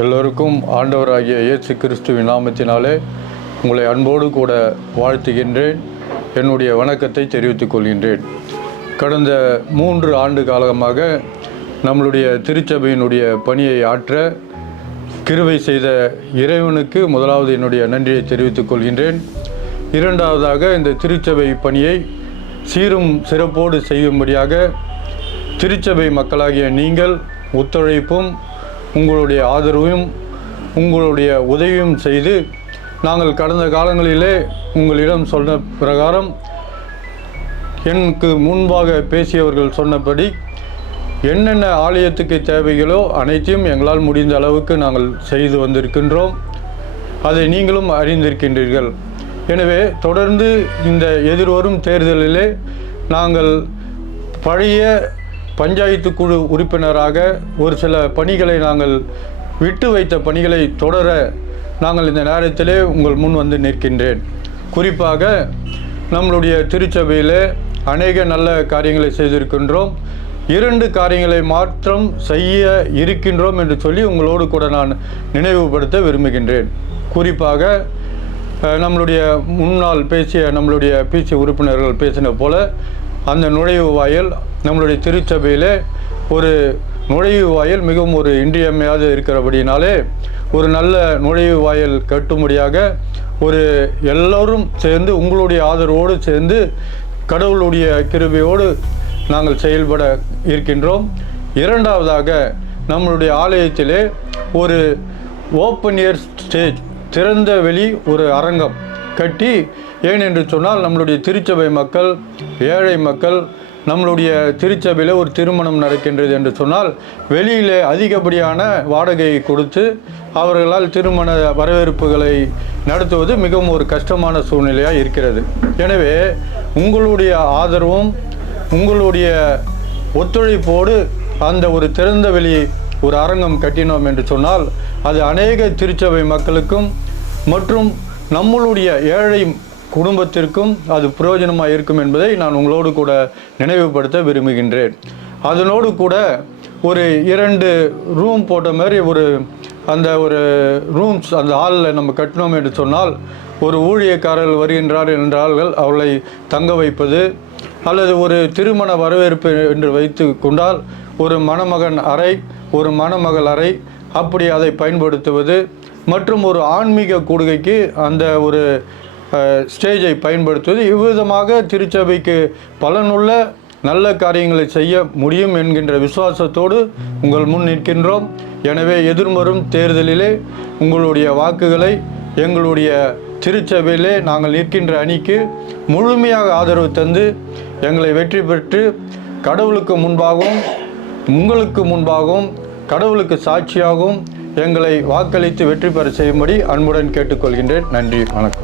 எல்லோருக்கும் ஆண்டவராகிய இயேசு கிறிஸ்துவின் நாமத்தினாலே உங்களை அன்போடு கூட வாழ்த்துகின்றேன். என்னுடைய வணக்கத்தை தெரிவித்துக் கொள்கின்றேன். கடந்த 3 ஆண்டு காலமாக நம்மளுடைய திருச்சபையினுடைய பணியை ஆற்ற கிருபை செய்த இறைவனுக்கு முதலாவது என்னுடைய நன்றியை தெரிவித்துக் கொள்கின்றேன். இரண்டாவதாக இந்த திருச்சபை பணியை சீரும் சிறப்போடு செய்யும்படியாக திருச்சபை மக்களாகிய நீங்கள் ஒத்துழைப்பும் உங்களுடைய ஆதரவும் உங்களுடைய உதவியும் செய்து நாங்கள் கடந்த காலங்களிலே உங்களிடம் சொன்ன பிரகாரம் எனக்கு முன்பாக பேசியவர்கள் சொன்னபடி என்னென்ன ஆலயத்துக்கு தேவைகளோ அனைத்தையும் எங்களால் முடிந்த அளவுக்கு நாங்கள் செய்து வந்திருக்கின்றோம். அதை நீங்களும் அறிந்திருக்கின்றீர்கள். எனவே தொடர்ந்து இந்த எதிர்வரும் தேர்தலிலே நாங்கள் பழைய பஞ்சாயத்து குழு உறுப்பினராக ஒரு சில பணிகளை நாங்கள் விட்டு வைத்த பணிகளை தொடர நாங்கள் இந்த நேரத்திலே உங்கள் முன் வந்து நிற்கின்றேன். குறிப்பாக நம்மளுடைய திருச்சபையிலே அநேக நல்ல காரியங்களை செய்திருக்கின்றோம். 2 காரியங்களை மாற்றம் செய்ய இருக்கின்றோம் என்று சொல்லி உங்களோடு கூட நான் நினைவுபடுத்த விரும்புகின்றேன். குறிப்பாக நம்மளுடைய முன்னால் பேசிய நம்மளுடைய பிசி உறுப்பினர்கள் பேசின போல அந்த நுழைவு வாயில் நம்மளுடைய திருச்சபையிலே ஒரு நுழைவு வாயில் மிகவும் ஒரு இன்றியமையாது இருக்கிறபடினாலே ஒரு நல்ல நுழைவு வாயில் கட்டும்படியாக ஒரு எல்லோரும் சேர்ந்து உங்களுடைய ஆதரவோடு சேர்ந்து கடவுளுடைய கிருபையோடு நாங்கள் செயல்பட இருக்கின்றோம். இரண்டாவதாக நம்மளுடைய ஆலயத்திலே ஒரு ஓப்பன் ஏர் ஸ்டேஜ் திறந்த வெளி ஒரு அரங்கம் கட்டி, ஏன் என்று சொன்னால் நம்மளுடைய திருச்சபை மக்கள், ஏழை மக்கள், நம்மளுடைய திருச்சபையில் ஒரு திருமணம் நடக்கின்றது என்று சொன்னால் வெளியிலே அதிகப்படியான வாடகையை கொடுத்து அவர்களால் திருமண வரவேற்புகளை நடத்துவது மிகவும் ஒரு கஷ்டமான சூழ்நிலையாக இருக்கிறது. எனவே உங்களுடைய ஆதரவும் உங்களுடைய ஒத்துழைப்போடு அந்த ஒரு திறந்த வெளி ஒரு அரங்கம் கட்டினோம் என்று சொன்னால் அது அநேக திருச்சபை மக்களுக்கும் மற்றும் நம்மளுடைய ஏழை குடும்பத்திற்கும் அது பிரயோஜனமாக இருக்கும் என்பதை நான் உங்களோடு கூட நினைவுபடுத்த விரும்புகின்றேன். அதனோடு கூட ஒரு 2 ரூம் போட்ட மாதிரி ஒரு ரூம்ஸ் அந்த ஹாலில் நம்ம கட்டினோம் என்று சொன்னால் ஒரு ஊழியக்காரர்கள் வருகின்றார் என்றார்கள் அவர்களை தங்க வைப்பது, அல்லது ஒரு திருமண வரவேற்பு என்று வைத்து கொண்டால் ஒரு மணமகன் அறை, ஒரு மணமகள் அறை, அப்படி அதை பயன்படுத்துவது, மற்றும் ஒரு ஆன்மீக கூடுகைக்கு அந்த ஒரு ஸ்டேஜை பயன்படுத்துவது, இவ்விதமாக திருச்சபைக்கு பலனுள்ள நல்ல காரியங்களை செய்ய முடியும் என்கின்ற விசுவாசத்தோடு உங்கள் முன் நிற்கின்றோம். எனவே எதிர்வரும் தேர்தலிலே உங்களுடைய வாக்குகளை எங்களுடைய திருச்சபையிலே நாங்கள் நிற்கின்ற அணிக்கு முழுமையாக ஆதரவு தந்து எங்களை வெற்றி பெற்று கடவுளுக்கு முன்பாகவும் உங்களுக்கு முன்பாகவும் கடவுளுக்கு சாட்சியாகவும் எங்களை வாக்களித்து வெற்றி பெற செய்யும்படி அன்புடன் கேட்டுக்கொள்கின்றேன். நன்றி, வணக்கம்.